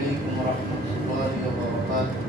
علیکم ورحمۃ اللہ وبرکاتہ۔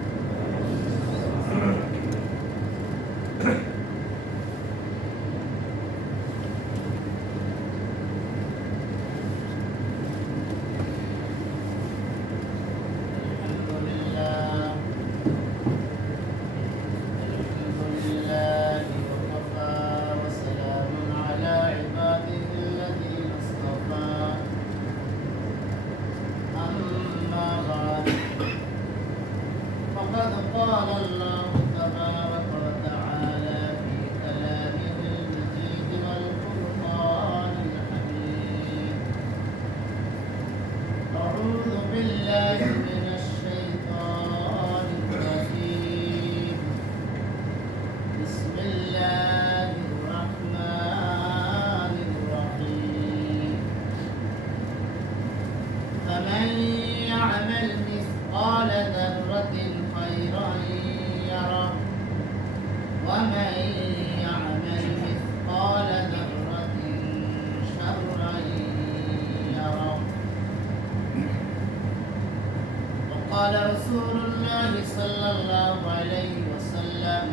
قال رسول الله صلى الله عليه وسلم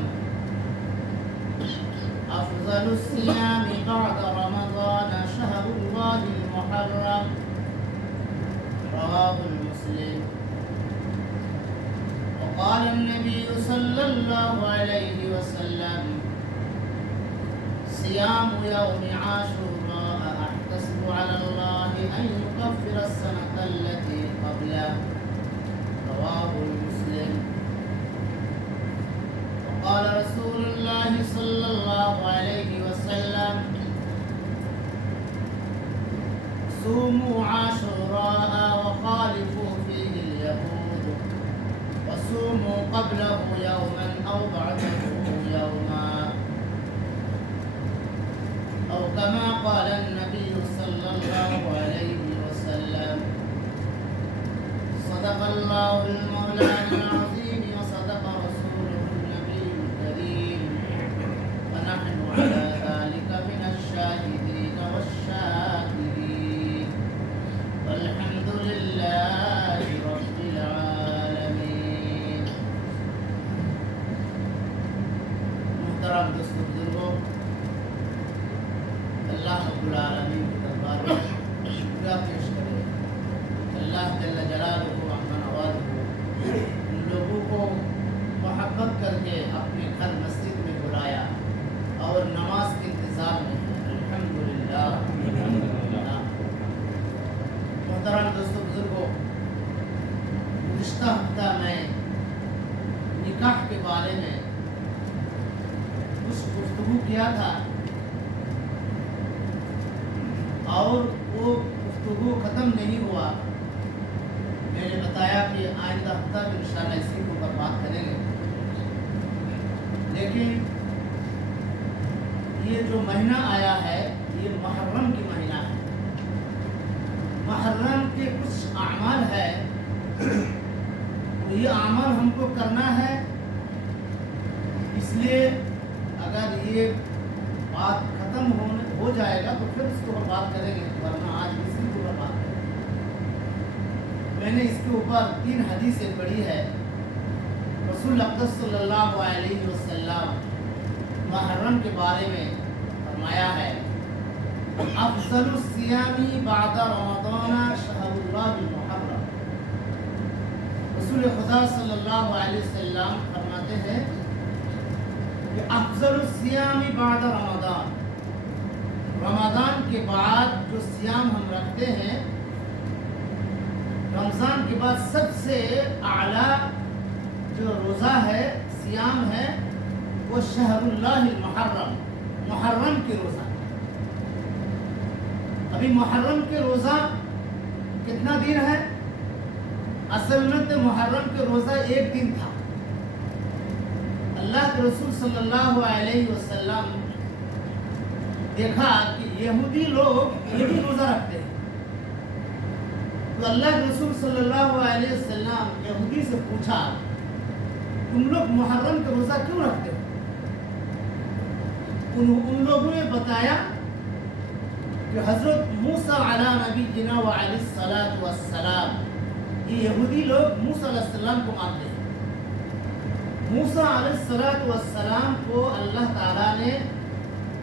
أفضل الصيام بعد رمضان شهر الله المحرم رواه مسلم. وقال النبي صلى الله عليه وسلم صيام يوم عاشوراء أحتسب على الله أن يكفر السنة التي قبله رواه مسلم. وقال رسول الله صلى الله عليه وسلم صوموا عاشوراء وخالفوا فيه اليهود وصوموا قبله يوما أو بعده يوما أو كما قال النبي صلى الله عليه وسلم. صدق الله المولى العظيم وصدق رسوله النبي الكريم ونحن على ذلك من الشاهدين والشاكرين والحمد لله رب العالمين. محترم دوستو بزرگوں، اللہ رب العالمین کے دربار میں شکریہ پیش کرے. اللہ جل جلالہ ان لوگوں کو محبت کر کے اپنے گھر مسجد میں بلایا اور نماز کے انتظار میں. الحمدللہ. محترم دوستو بزرگوں، گزشتہ ہفتہ میں نکاح کے بارے میں کچھ گفتگو کیا تھا اور وہ گفتگو ختم نہیں ہوا. میں نے بتایا کہ آئندہ ہفتہ میں انشاءاللہ اسی کے اوپر بات کریں گے. لیکن یہ جو مہینہ آیا ہے یہ محرم کی مہینہ ہے. محرم کے کچھ اعمال ہے، یہ اعمال ہم کو کرنا ہے. اس لیے اگر یہ بات ختم ہو جائے گا تو پھر اس کے اوپر بات کریں گے، ورنہ آج اسی کے اوپر بات کریں گے. میں نے اس کے اوپر 3 حدیثیں پڑھی ہے. رسول اقدس صلی اللہ علیہ وسلم محرم کے بارے میں فرمایا ہے افضل الصیام بعد رمضان شہر اللہ المحرم. رسول خدا صلی اللہ علیہ وسلم فرماتے ہیں کہ افضل الصیام بعد رمضان، رمضان کے بعد جو صیام ہم رکھتے ہیں، رمضان کے بعد سب سے اعلیٰ جو روزہ ہے، صیام ہے، وہ شہر اللہ المحرم، محرم کے روزہ. ابھی محرم کے روزہ کتنا دن ہے؟ اصل میں تو محرم کے روزہ 1 دن تھا. اللہ کے رسول صلی اللہ علیہ وسلم دیکھا کہ یہودی لوگ یہ بھی روزہ رکھتے ہیں، تو اللہ کے رسول صلی اللہ علیہ وسلم یہودی سے پوچھا تم لوگ محرم کا روزہ کیوں رکھتے ہو؟ ان لوگوں نے بتایا کہ حضرت موسیٰ علی نبینا وعلیہ الصلاۃ والسلام ये यहूदी लोग मूसा अलैहिस्सलाम को मानते हैं। मूसा अलैहिस्सलाम को अल्लाह ताला ने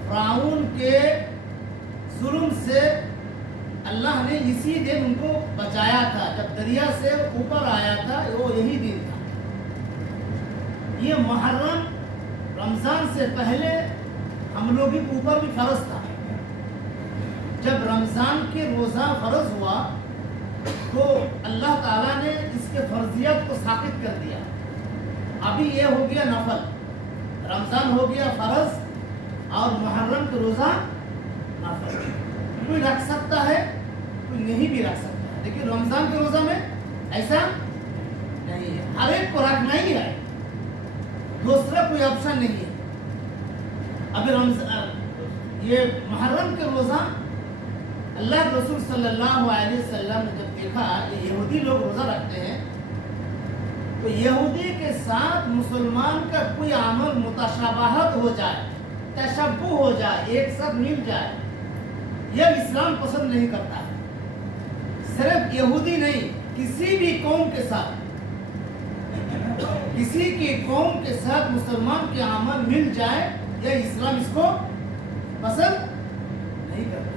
फ़िरौन के जुल्म से अल्लाह ने इसी दिन उनको बचाया था, जब दरिया से ऊपर आया था, वो यही दिन था। ये मुहर्रम रमज़ान से पहले हम लोगों के ऊपर भी फ़र्ज था। जब रमज़ान के रोज़ा फ़र्ज हुआ तो अल्लाह ताला ने इसके फर्जियत को साबित कर दिया। अभी ये हो गया नफल, रमज़ान हो गया फ़र्ज और मुहर्रम के रोज़ा नफल। कोई रख सकता है, कोई नहीं भी रख सकता है, लेकिन रमज़ान के रोज़ा में ऐसा नहीं है, हर एक को रखना ही है, दूसरा कोई ऑप्शन नहीं है। अभी रमज़ान ये मुहर्रम के रोज़ा अल्लाह के रसूल सल्लल्लाहु अलैहि वसल्लम ने जब देखा ये यहूदी लोग रोज़ा रखते हैं, तो यहूदी के साथ मुसलमान का कोई अमल मुतशाबहत हो जाए, तशब्बुह हो जाए, एक साथ मिल जाए, यह इस्लाम पसंद नहीं करता है। सिर्फ यहूदी नहीं, किसी भी कौम के साथ, किसी की कौम के साथ मुसलमान के अमल मिल जाए, यह इस्लाम इसको पसंद नहीं करता।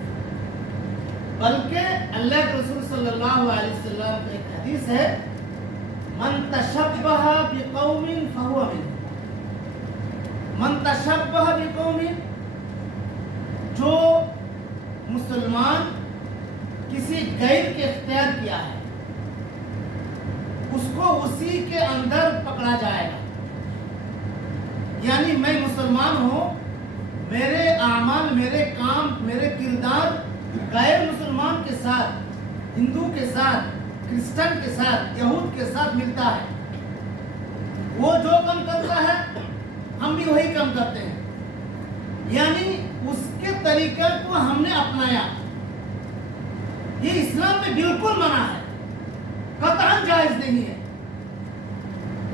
बल्कि अल्लाह के रसूल सल्लल्लाहु अलैहि वसल्लम की एक हदीस है, मन तशब्बह बिकौमिन फहुवा मिन्हुम। मन तशब्बह बिकौमिन, जो मुसलमान किसी गैर के इख्तियार किया है, उसको उसी के अंदर पकड़ा जाएगा। यानी मैं मुसलमान हूँ, मेरे आमाल, मेरे काम, मेरे किरदार गैर मुसलमान के साथ, हिंदू के साथ, क्रिश्चियन के साथ, यहूद के साथ मिलता है। वो जो काम करता है हम भी वही काम करते हैं, यानी उसके तरीके को हमने अपनाया। ये इस्लाम में बिल्कुल मना है, कतई जायज नहीं है।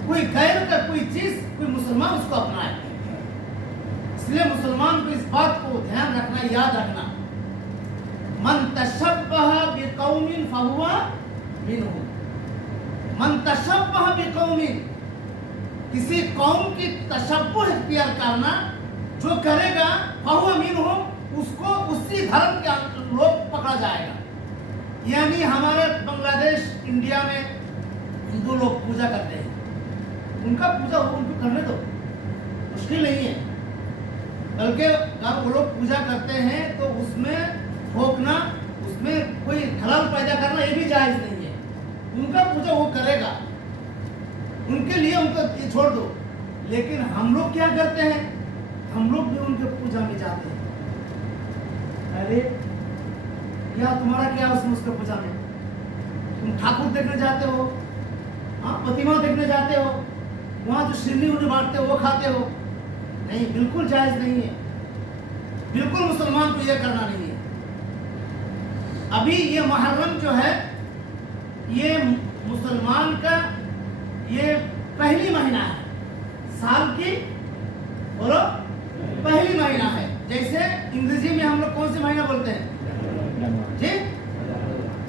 कोई गैर का कोई चीज कोई मुसलमान उसको अपनाए। इसलिए मुसलमान को इस बात को ध्यान रखना, याद रखना, मन तशब्बह बिकौमिन फहुवा मिन्हुम। मन तशब्बह बिकौमिन, किसी कौम की तशब्बुह इख्तियार करना, जो करेगा फहुवा मिन्हुम, उसको उसी धर्म के लोग पकड़ा जाएगा। यानी हमारे बांग्लादेश, इंडिया में हिंदू लोग पूजा करते हैं, उनका पूजा उनको करने दो, मुश्किल नहीं है। बल्कि अगर वो लोग पूजा करते हैं तो उसमें ठोकना, उसमें कोई खलल पैदा करना, ये भी जायज नहीं है। उनका पूजा वो करेगा, उनके लिए उनको ये छोड़ दो। लेकिन हम लोग क्या करते हैं, हम लोग भी उनके पूजा में जाते हैं। अरे या तुम्हारा क्या उसके पूजा में? तुम ठाकुर देखने जाते हो, हाँ, प्रतिमा देखने जाते हो, वहाँ जो शिरनी उन्हें बांटते हो वो खाते हो? नहीं, बिल्कुल जायज नहीं है, बिल्कुल मुसलमान को यह करना नहीं है। अभी ये मुहर्रम जो है, ये मुसलमान का ये पहली महीना है, साल की बोलो पहली महीना है। जैसे अंग्रेजी में हम लोग कौन से महीना बोलते हैं जी?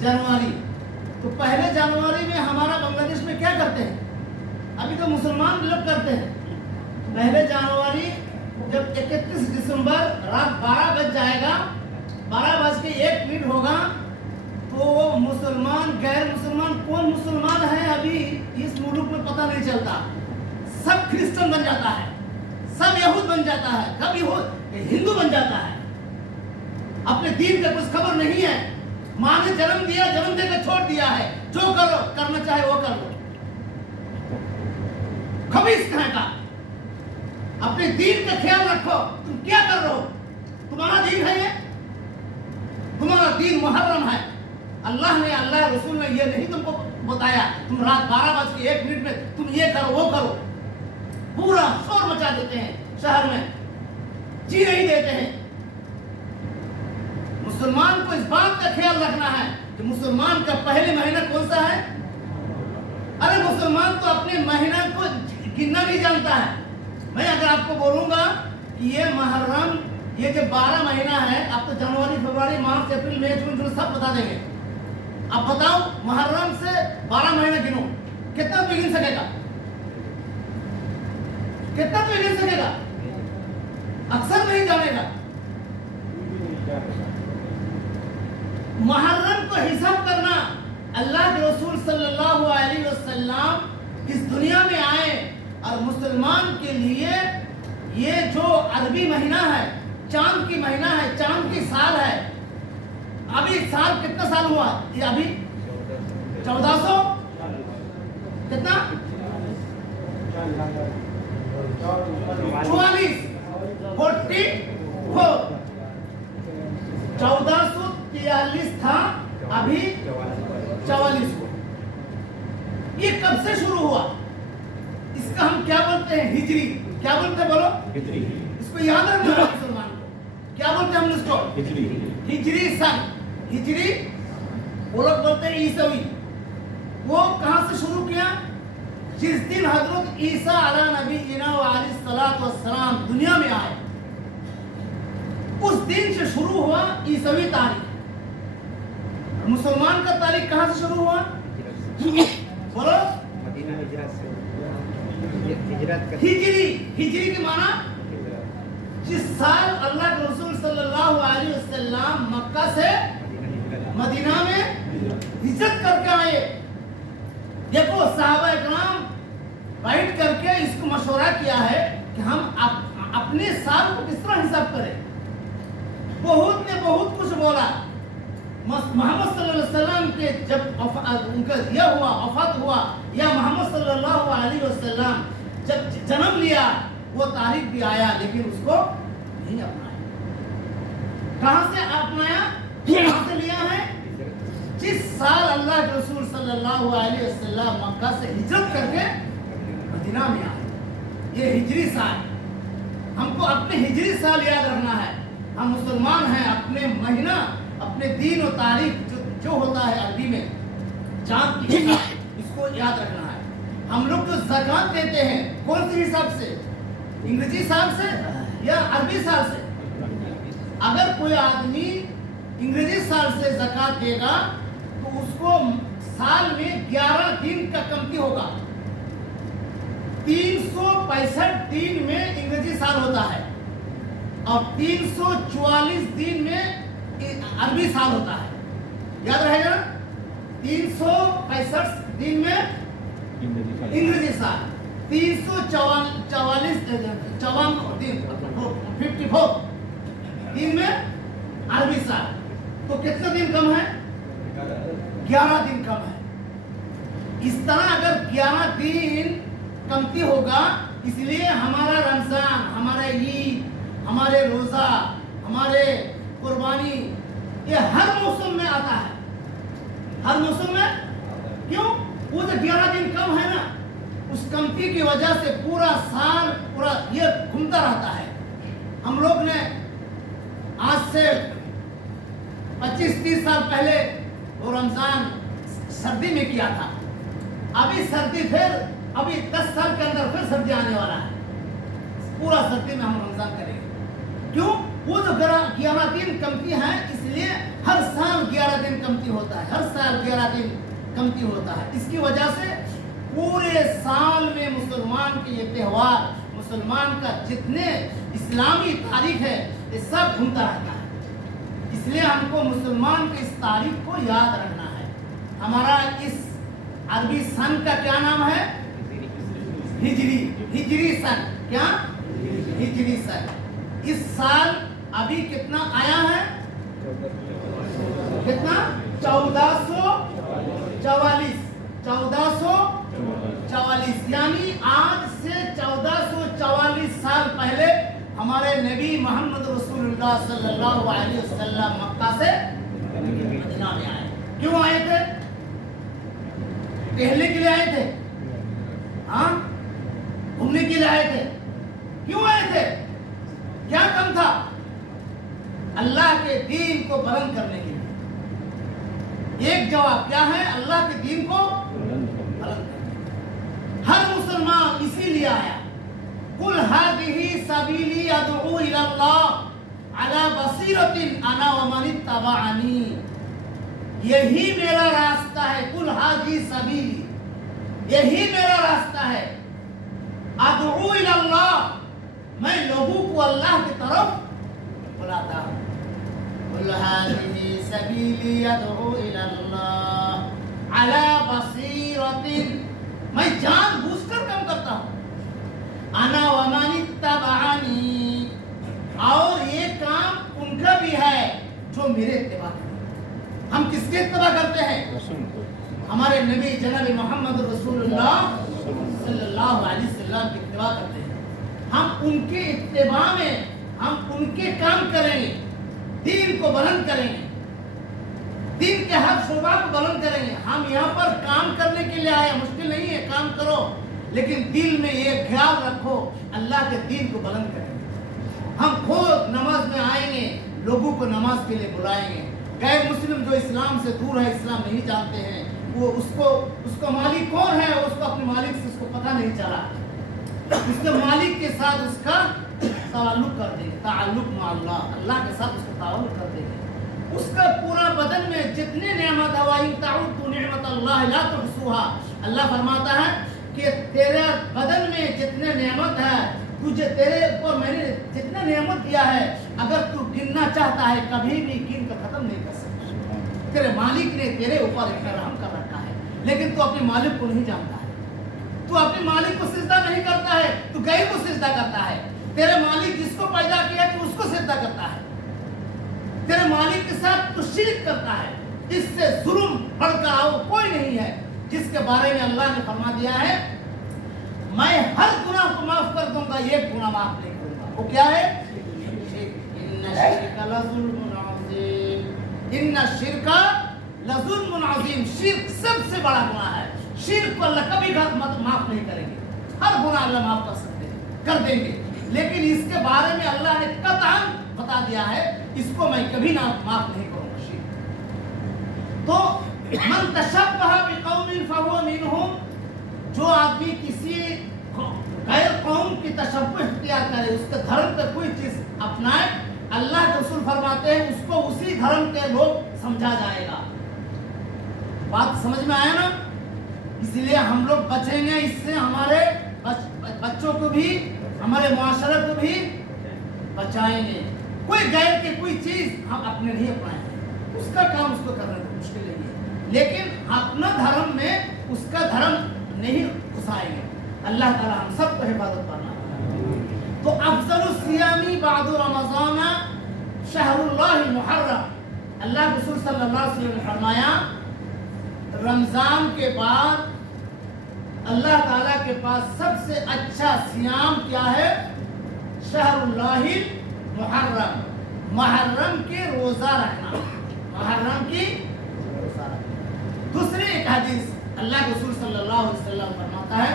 जनवरी। तो पहले जनवरी में हमारा बांग्लादेश में क्या करते हैं, अभी तो मुसलमान लोग करते हैं, पहले जनवरी जब 31 दिसंबर रात 12 बज जाएगा, 12:01 होगा, तो वो मुसलमान, गैर मुसलमान, कौन मुसलमान है अभी इस मुल्क में पता नहीं चलता। सब क्रिश्चियन बन जाता है, सब यहूद बन जाता है, सब हिंदू बन जाता है। अपने दीन का कुछ खबर नहीं है। माँ ने जन्म दिया, जन्म देकर छोड़ दिया है, जो करो करना चाहे वो कर लो। खबीस कहाँ का? अपने दीन का ख्याल रखो। तुम क्या कर रहे हो? तुम्हारा दीन है ये? तुम्हारा दीन मुहर्रम है। अल्लाह ने, अल्लाह रसूल ने ये नहीं तुमको बताया तुम रात 12:01 में तुम ये करो वो करो। पूरा शोर मचा देते हैं शहर में, जी नहीं देते हैं। मुसलमान को इस बात का ख्याल रखना है कि मुसलमान का पहले महीना कौन सा है। अरे मुसलमान तो अपने महीना को गिनना नहीं जानता है। मैं अगर आपको बोलूंगा कि ये मुहर्रम, ये जो 12 महीना है, आप तो जनवरी, फरवरी, मार्च, अप्रैल, मई, जून, जुलाई सब बता देंगे। अब बताओ मुहर्रम से 12 महीने गिनो, कितना तो गिन सकेगा? कितना तो गिन सकेगा? अक्सर नहीं जानेगा। मुहर्रम को हिसाब करना, अल्लाह के रसूल सल्लल्लाहु अलैहि वसल्लम इस दुनिया में आए और मुसलमान के लिए ये जो अरबी महीना है, चांद की महीना है, चांद की साल है। अभी साल कितना साल हुआ? ये अभी 1400 कितना 1443 था, अभी 44 हुआ। ये कब से शुरू हुआ? इसका हम क्या बोलते हैं? हिजरी। क्या बोलते हैं? बोलो हिजरी। इसको याद रखना मुसलमान को। क्या बोलते हैं हम इसको? हिजरी। हिजरी सन, हिजरी वो लोग बोलते हैं ईसवी। वो कहां से शुरू किया? जिस दिन हजरत ईसा अला नबीना व अलैहिस्सलातु वस्सलाम दुनिया में आए, उस दिन से शुरू हुआ ईसवी तारीख। मुसलमान का तारीख कहां से शुरू हुआ? बोलो हिजरी। हिजरी की माना जिस साल अल्लाह के रसूल सल्लल्लाहु अलैहि वसल्लम मक्का से मदीना में हिजरत करके आए। देखो साहबा इकराम बैठ करके इसको मशवरा किया है कि हम अपने साल को किस तरह हिसाब करें। बहुत ने बहुत कुछ बोला। मोहम्मद सल्लल्लाहु अलैहि वसल्लम के जब उनका यह हुआ, वफात हुआ, या मोहम्मद सल्लल्लाहु अलैहि वसल्लम जब जन्म लिया, वो तारीख भी आया, लेकिन उसको नहीं अपनाया। कहां से अपनाया? कहां से लिया है? जिस साल अल्लाह के रसूल सल्लल्लाहु अलैहि वसल्लम मक्का से हिजरत करके मदीना में आए, ये हिजरी साल। हमको अपने हिजरी साल याद रखना है। हम मुसलमान हैं, अपने महीना, अपने दिन और तारीख जो होता है अरबी में, चांद की हिसाब, इसको याद रखना है। हम लोग जो ज़कात देते हैं, कौन से हिसाब से? अंग्रेजी साल से या अरबी साल से? अगर कोई आदमी अंग्रेजी साल से ज़कात देगा तो उसको साल में 11 दिन का कमती होगा। 365 दिन में अंग्रेजी साल होता है और 344 दिन में अरबी साल होता है। याद रहेगा ना? 365 दिन में अंग्रेजी साल, 344 दिन 54 दिन में अरबी साल। तो कितना दिन कम है? 11 दिन कम है। इस तरह अगर 11 दिन कमती होगा, इसलिए हमारा रमजान, हमारा ईद, हमारे रोजा, हमारे कुर्बानी, ये हर मौसम में आता है। हर मौसम में क्यों? वो जो 11 दिन कम है ना, उस कमती की वजह से पूरा साल पूरा ये घूमता रहता है। हम लोग ने आज से 25-30 साल पहले वो रमजान सर्दी में किया था। अभी सर्दी फिर अभी 10 साल के अंदर फिर सर्दी आने वाला है। पूरा सर्दी में हम रमजान करेंगे। क्यों? वो जो 11 दिन कमती है, इसलिए हर साल 11 दिन कमती होता है। हर साल 11 दिन कमती होता है। इसकी वजह से पूरे साल में मुसलमान के ये त्यौहार, मुसलमान का जितने इस्लामी तारीख है, ये सब घूमता रहता है। इसलिए हमको मुसलमान के इस तारीख को याद रखना है। हमारा इस अरबी सन का क्या नाम है? हिजरी। हिजरी सन। क्या? हिजरी सन। इस साल अभी कितना आया है? कितना? 1444। 1444, यानी आज से 1444 साल पहले हमारे नबी मोहम्मद रसूलुल्लाह सल्लल्लाहु अलैहि वसल्लम मक्का से मदीना में आए। क्यों आए थे? टहलने के लिए आए थे? हाँ, घूमने के लिए आए थे? क्यों आए थे? क्या कम था? अल्लाह के दीन को बुलंद करने के लिए। एक जवाब क्या है? अल्लाह के दीन को बुलंद करने। हर मुसलमान इसीलिए आया। कुल हादिही सबीली अदऊ इलल्लाह अला बसीरतिन अना व मन इत्तबअनी। यही मेरा हादी सबीली, यही मेरा रास्ता है। अदऊ इलल्लाह, मैं लोगों को अल्लाह की तरफ बुलाता हूँ। कुल हादिही सबीली अदऊ इलल्लाह अला बसीरतिन, मैं जानबूझकर काम करता हूँ। अना व मन इत्तबअनी, और ये काम उनका भी है जो मेरे इत्तिबा करते हैं। हम किसके इत्तिबा करते हैं? हमारे नबी जनाब मोहम्मद रसूलुल्लाह सल्लल्लाहु अलैहि वसल्लम की इत्तिबा करते हैं। हम उनके इत्तिबा में हम उनके काम करेंगे, दीन को बुलंद करेंगे, दीन के हर शोभा को बुलंद करेंगे। हम यहाँ पर काम करने के लिए आए, मुश्किल नहीं है, काम करो, लेकिन दिल में ये ख्याल रखो अल्लाह के दीन को बुलंद करेंगे। हम खुद नमाज में आएंगे, लोगों को नमाज के लिए बुलाएंगे। गैर मुस्लिम जो इस्लाम से दूर है, इस्लाम नहीं जानते हैं, वो उसको मालिक कौन है, उसको अपने मालिक से उसको पता नहीं चला, उसके मालिक के साथ उसका ताल्लुक कर देंगे, ताल्लुक में अल्लाह के साथ उसका ताल्लुक कर देंगे। उसका पूरा बदन में जितने नेमत हवाई ताउतु नेमत अल्लाह ला तुहसूहा, अल्लाह फरमाता है कि तेरे बदन में जितने नेमत है, तुझे तेरे ऊपर मैंने जितना नेमत दिया है, अगर तू गिनना चाहता है कभी भी गिन कर खत्म नहीं कर सकता। तेरे मालिक ने तेरे ऊपर इतना रहम कर रखा है, लेकिन तू अपने मालिक को नहीं जानता है, तू अपने मालिक को सिजदा नहीं करता है, तू गैर को सिजदा करता है। तेरे मालिक जिसको पैदा किया तू उसको सिजदा करता है, तेरे मालिक के साथ तू शिरक करता है। इससे जुल्म बढ़कर और कोई नहीं है, जिसके बारे में अल्लाह ने फरमा दिया है मैं हर गुनाह को माफ कर दूंगा, एक गुनाह माफ नहीं करूंगा। वो क्या है? इन्ना शिरका लजुल्मुन अज़ीम, शिर्क सबसे बड़ा गुनाह है। शिर्क को अल्लाह कभी माफ नहीं करेंगे, हर गुनाह अल्लाह माफ कर सकते हैं, कर देंगे, लेकिन इसके बारे में अल्लाह ने कतई बता दिया है, इसको मैं कभी ना माफ नहीं करूंगा। शिर्क तो मन तशब्बह बिकौमिन फहुवा मिनहुम, जो आदमी किसी गैर कौम की तशब्बुह इख्तियार करे, उसके धर्म पे कोई चीज अपनाए, अल्लाह के रसूल फरमाते हैं उसको उसी धर्म के लोग समझा जाएगा। बात समझ में आया ना? इसलिए हम लोग बचेंगे इससे, हमारे बच्चों को भी, हमारे मुआशरे को भी बचाएंगे। कोई गैर की कोई चीज हम अपने नहीं अपनाएंगे, उसका काम उसको करने में मुश्किल नहीं है, लेकिन अपना धर्म में उसका धर्म नहीं घुसाएंगे। अल्लाह ताला हम सबको हिफाजत करना। तो अफजलु सियामी बादु रमज़ान शहरुल्लाह मुहर्रम, अल्लाह के रसूल सल्लल्लाहु अलैहि वसल्लम ने फरमाया रमजान के बाद अल्लाह ताला के पास सबसे अच्छा सियाम क्या है? शहरुल्लाह मुहर्रम, मुहर्रम के रोजा रखना, मुहर्रम की रोजा रखना। दूसरी एक हदीस अल्लाह के रसूल सल्लल्लाहु अलैहि वसल्लम फरमाता है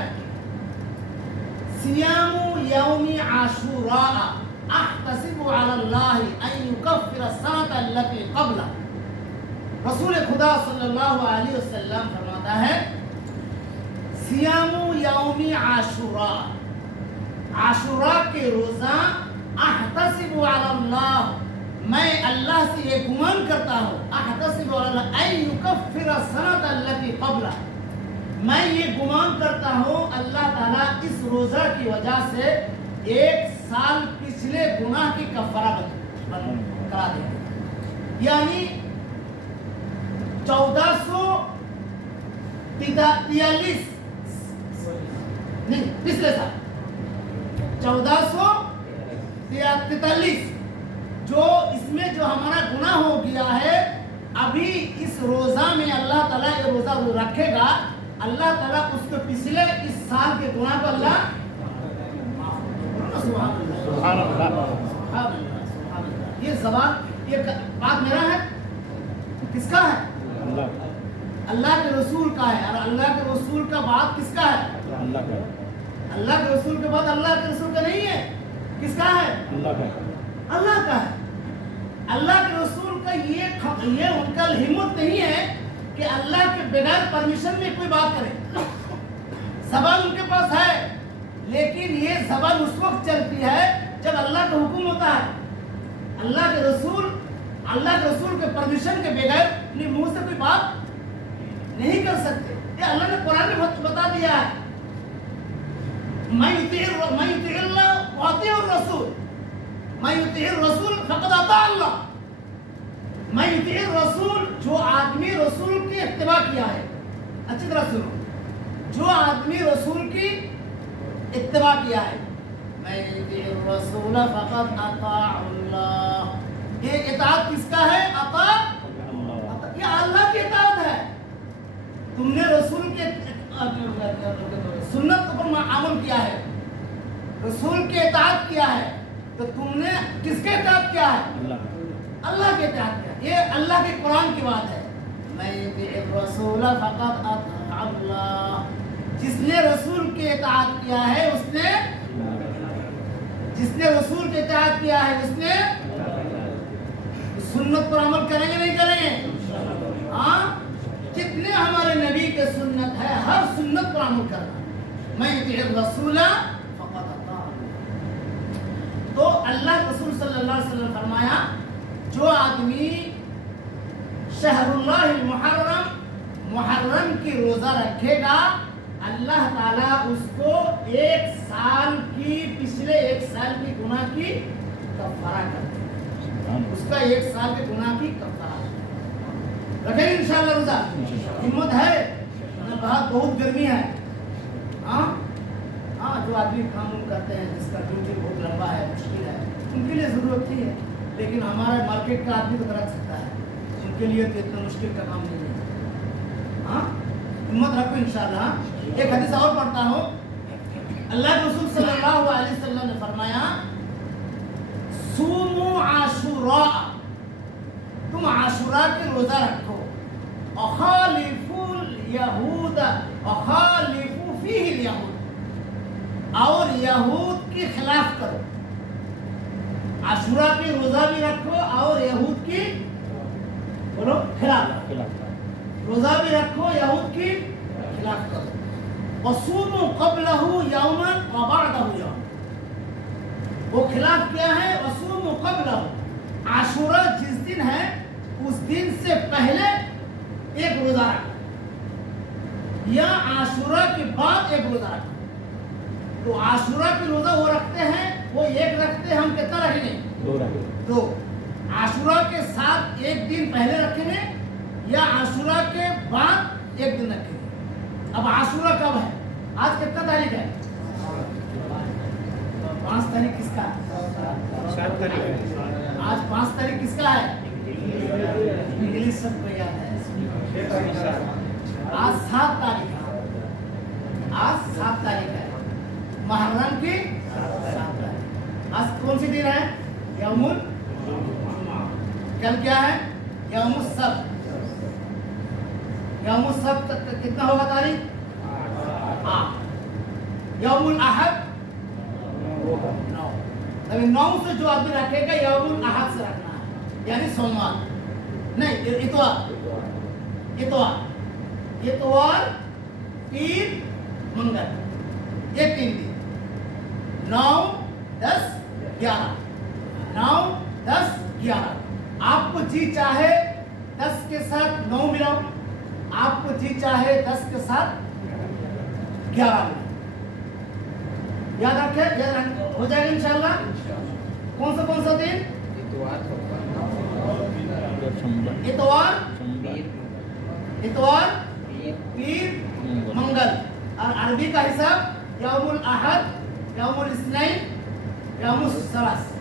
सियामु यौमी आशूरा अहतसिबु अलल्लाह अन युकफ्फिर सनत अल्लती क़ब्ला। रसूल खुदा सल्लल्लाहु अलैहि वसल्लम फरमाता है सियामु यौमी आशूरा, आशूरा के रोजा, अहतसिबु अलल्लाह, मैं अल्लाह से ये गुमान करता हूँ, अहतसिबु अलल्लाह अन युकफ्फिर सनत अल्लती क़ब्ला, मैं ये गुमान करता हूँ अल्लाह ताला इस रोजा की वजह से एक साल पिछले गुनाह की कफारा करा देगा। यानी 1443 नहीं, पिछले साल 1443 जो इसमें जो हमारा गुनाह हो गया है, अभी इस रोजा में अल्लाह ताला ये रोजा रखेगा, अल्लाह ताला उसके पिछले इस साल के गुनाह को अल्लाह सुभान अल्लाह। ये जबान, ये बात मेरा है, किसका है? अल्लाह के रसूल का है। और अल्लाह के रसूल का बात किसका है? अल्लाह का। अल्लाह के रसूल के बाद अल्लाह के रसूल का नहीं है, किसका है? अल्लाह का। अल्लाह का है। अल्लाह के रसूल का ये उनका हिम्मत नहीं है कि अल्लाह के बगैर परमिशन में कोई बात करे। ज़बान उनके पास है, लेकिन ये ज़बान उस वक्त चलती है जब अल्लाह का हुक्म होता है। अल्लाह के रसूल के परमिशन के बगैर अपने मुंह से कोई बात नहीं कर کر سکتے. یہ اللہ نے قرآن میں بتا دیا ہے. من یطیع اللہ واطیع الرسول، من یطیع الرسول فقد اطاع اللہ. من یطیع الرسول، جو آدمی رسول کی اتباع کیا ہے، اچھی طرح سنو، جو آدمی رسول کی اتباع کیا ہے، من یطیع الرسول فقد اطاع اللہ. یہ اطاعت کس کا ہے؟ اطاع، یہ اللہ کی اطاعت ہے. تم نے رسول کے سنت پر عمل کیا ہے، رسول کی اطاعت کیا ہے، تو تم نے کس کے اطاعت کیا ہے؟ اللہ کے اطاعت کیا. یہ اللہ کے قرآن کی بات ہے. من یطیع الرسول فقد اطاع اللہ. جس نے رسول کی اطاعت کیا ہے اس نے، جس نے رسول کی اطاعت کیا ہے اس نے سنت پر عمل کریں گے نہیں کریں گے؟ ہاں، جتنے ہمارے نبی کے سنت ہے ہر سنت پر عمل کرنا. من یطیع الرسول فقد اطاع اللہ. تو اللہ رسول صلی اللہ علیہ وسلم فرمایا جو آدمی شہر اللہ المحرم، محرم کی روزہ رکھے گا، اللہ تعالیٰ اس کو 1 سال کی، پچھلے 1 سال کی گناہ کی کفارہ کر دے. اس کا 1 سال کے گناہ کی کفارہ رکھیں گے انشاءاللہ روزہ. ہمت ہے، بہت گرمی ہے. ہاں ہاں، جو آدمی کام کرتے ہیں جس کا ڈیوٹی بہت لمبا ہے، مشکل ہے، ان کے لیے ضرورت نہیں ہے. لیکن ہمارے مارکیٹ کا آدمی تو رکھ سکتا ہے، ان کے لیے تو اتنا مشکل کا کام نہیں ہے. ہاں، ہمت رکھو انشاءاللہ. ایک حدیث اور پڑھتا ہوں. اللہ کے رسول صلی اللہ علیہ وسلم نے فرمایا صوموا عاشوراء، تم عاشوراء کی روزہ رکھو. اخالفوا الیہود، اخالفوا فیہ الیہود، اور یہود کی خلاف کرو. عاشوراء کی روزہ بھی رکھو اور یہود کی بولو خلاف، روزہ بھی رکھو یہود کی خلاف کرو. وصوموا قبلہ یوما وبعدہ یوما، وہ خلاف کیا ہے؟ وصوموا قبلہ، عاشوراء جس دن ہے اس دن سے پہلے ایک روزہ رکھو، یا عاشوراء کے بعد ایک روزہ رکھو. تو عاشوراء کی روزہ وہ رکھتے ہیں، وہ 1 رکھتے ہیں، ہم کتنا رکھیں گے؟ 2. عاشوراء کے ساتھ 1 دن پہلے رکھیں گے یا عاشوراء کے بعد 1 دن رکھیں گے. اب عاشوراء کب ہے؟ آج کتنا تاریخ ہے؟ 5 تاریخ کس کا ہے؟ 7 تاریخ ہے. آج 5 تاریخ کس کا ہے؟ انگلش سب کو یاد ہے. آج 7 تاریخ ہے. آج 7 تاریخ ہے محرم کی 7 تاریخ. آج کون سی دن ہے؟ یوم الجمعہ. کل کیا ہے؟ یوم السبت. یوم السبت کتنا ہوگا تاریخ؟ 8. یوم الاحد 9. ابھی 9 سے جو آدمی رکھے گا یوم الاحد سے رکھنا ہے، یعنی سوموار نہیں، اتوار. اتوار، پیر، منگل، یہ 3 دن. 9 10 11، 9 10 11. آپ کو جی چاہے 10 کے ساتھ 9 ملاؤ، آپ کو جی چاہے 10 کے ساتھ 11 ملاؤ. یاد رکھیں، ہو جائے گا انشاءاللہ. کون سا دن؟ اتوار، پیر، منگل. اور عربی کا حساب یوم الاحد، یوم الاثنین، یوم الثلاث،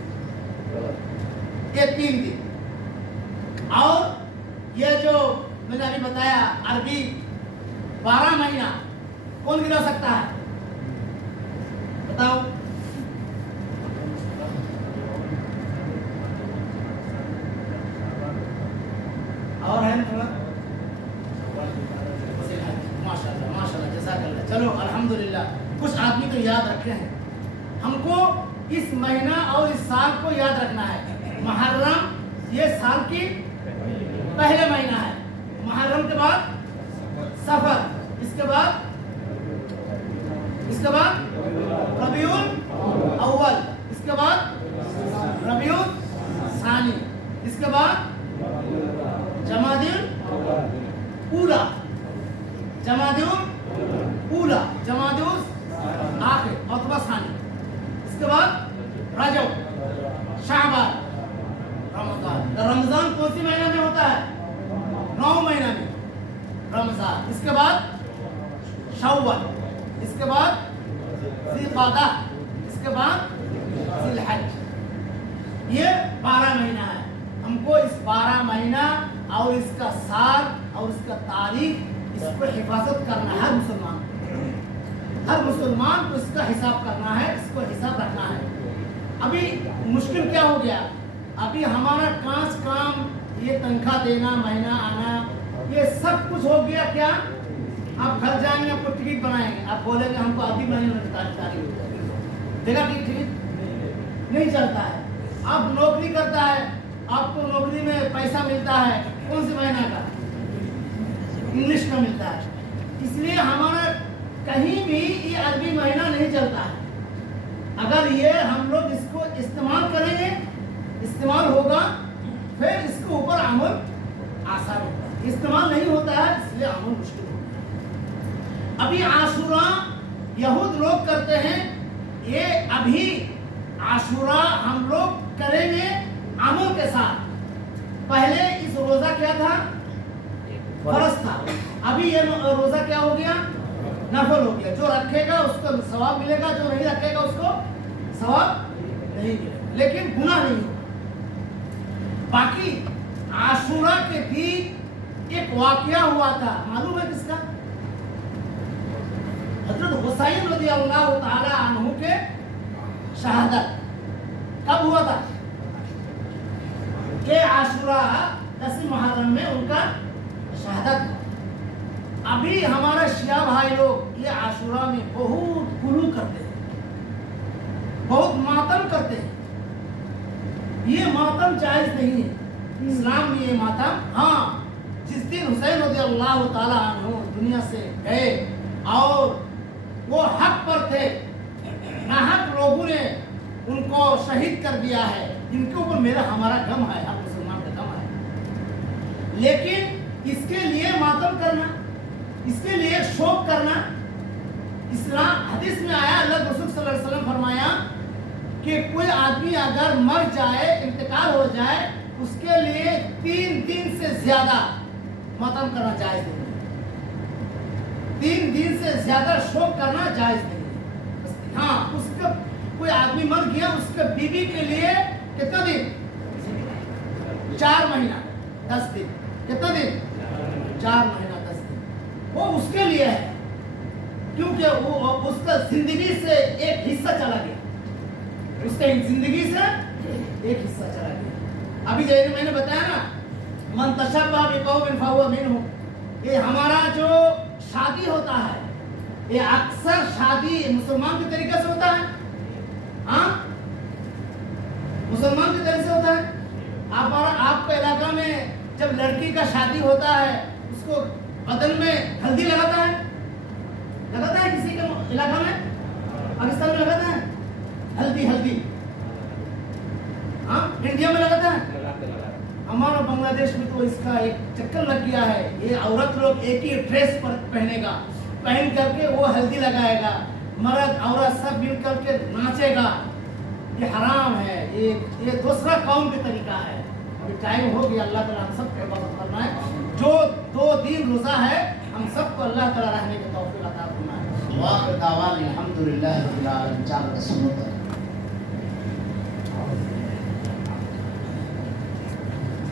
یہ 3 دن. اور یہ جو میں نے ابھی بتایا عربی 12 مہینہ کون گرا سکتا ہے؟ بتاؤ. اور ہے تھوڑا؟ ماشاءاللہ جزاک اللہ. چلو الحمدللہ کچھ آدمی تو یاد رکھے ہیں. ہم کو اس مہینہ اور اس سال کو یاد رکھنا ہے. محرم یہ سال کی پہلے مہینہ ہے. محرم کے بعد سفر، اس کے بعد ربیع الاول، اس کے بعد ربیع الثانی، اس کے بعد جمادی الاولی. जमादुल ऊला, जमादुल आखिर, अतवा सानी, इसके बाद रजब, शाबान, रमजान। तो रमजान कौन सी महीना में होता है? 9 महीना में रमजान। इसके बाद शव्वल, इसके बाद ज़िलक़ादा, इसके बाद ज़िलहज। ये 12 महीना है। हमको इस 12 महीना और इसका सार और इसका तारीख, इसको हिफाजत करना है। हर मुसलमान को इसका हिसाब करना है, इसको हिसाब रखना है। अभी मुश्किल क्या हो गया, अभी हमारा कांच काम, ये तनख्वाह देना, महीना आना, ये सब कुछ हो गया। क्या आप घर जाएंगे, आपको टिकट बनाएंगे, आप बोलेंगे हमको अभी महीने में तारीख देगा, टिकट नहीं चलता है। आप नौकरी करता है, आपको नौकरी में पैसा मिलता है, कौन से महीना का? इंग्लिश का मिलता है। इसलिए हमारा कहीं भी ये अरबी महीना नहीं चलता है। अगर ये हम लोग इसको इस्तेमाल करेंगे, इस्तेमाल होगा, फिर इसके ऊपर अमल आसान होगा। इस्तेमाल नहीं होता है, इसलिए अमल मुश्किल होगा। अभी आशूरा यहूद लोग करते हैं, ये अभी आशूरा हम लोग करेंगे अमल के साथ। पहले इस रोजा क्या था? फर्ज था। अभी ये रोजा क्या हो गया? नफल हो गया। जो रखेगा उसको सवाब मिलेगा, जो नहीं रखेगा उसको सवाब नहीं मिलेगा, लेकिन गुनाह नहीं होगा। बाकी आशूरा के दिन एक वाकया हुआ था, मालूम है किसका? हजरत हुसैन रज़ियल्लाहु ताला अन्हु के शहादत कब हुआ था? के आशूरा 10 मुहर्रम में उनका शहादत। अभी हमारा शिया भाई लोग ये आशूरा में बहुत गुलू करते हैं, बहुत मातम करते हैं। ये मातम जायज नहीं है इस्लाम में। ये मातम, हाँ, जिस दिन हुसैन रज़ियल्लाहु ताला अन्हु दुनिया से गए और वो हक पर थे, नाहक लोगों ने उनको शहीद कर दिया है, इनके ऊपर मेरा हमारा गम है, हर मुसलमान का गम है। लेकिन इसके लिए मातम करना, इसके लिए शोक करना, इस्लाम हदीस में आया, अल्लाह रसूल सल्लल्लाहु अलैहि वसल्लम फरमाया कि कोई आदमी अगर मर जाए, इंतकाल हो जाए, उसके लिए 3 दिन से ज्यादा मातम करना जायज नहीं है। 3 दिन से ज्यादा शोक करना जायज नहीं है। हाँ, उसका कोई आदमी मर गया, उसके बीवी के लिए कितना दिन? 4 महीना 10 दिन। कितना दिन? 4 महीना 10 दिन। वो उसके लिए है, क्योंकि वो उसका जिंदगी से एक हिस्सा चला गया, उसके जिंदगी से एक हिस्सा चला गया। अभी जैसे मैंने बताया ना, मन तशब्बह बिक़ौमिन फहुवा मिनहुम, ये हमारा जो शादी होता है, ये अक्सर शादी मुसलमान के तरीके से होता है। हाँ, मुसलमान के तरीके से होता है। आपके इलाका में जब लड़की का शादी होता है, उसको बदन में हल्दी लगाता है किसी के इलाका में? पाकिस्तान में लगाता है हल्दी। हाँ, इंडिया में लगाता है। हमारा बांग्लादेश में तो इसका एक चक्कर लग गया है। ये औरत लोग एक ही ड्रेस पहनेगा, पहन करके वो हल्दी लगाएगा, मर्द औरत सब मिल करके नाचेगा। ये हराम है, ये दूसरा कौम का तरीका है। अभी टाइम हो गया, अल्लाह ताला हम सब पे इबादत करना है। जो 2 दिन रोजा है, हम सबको अल्लाह ताला रहने की तौफीक अता फरमाए। वाह दावा अल्हम्दुलिल्लाह रब्बिल आलमीन।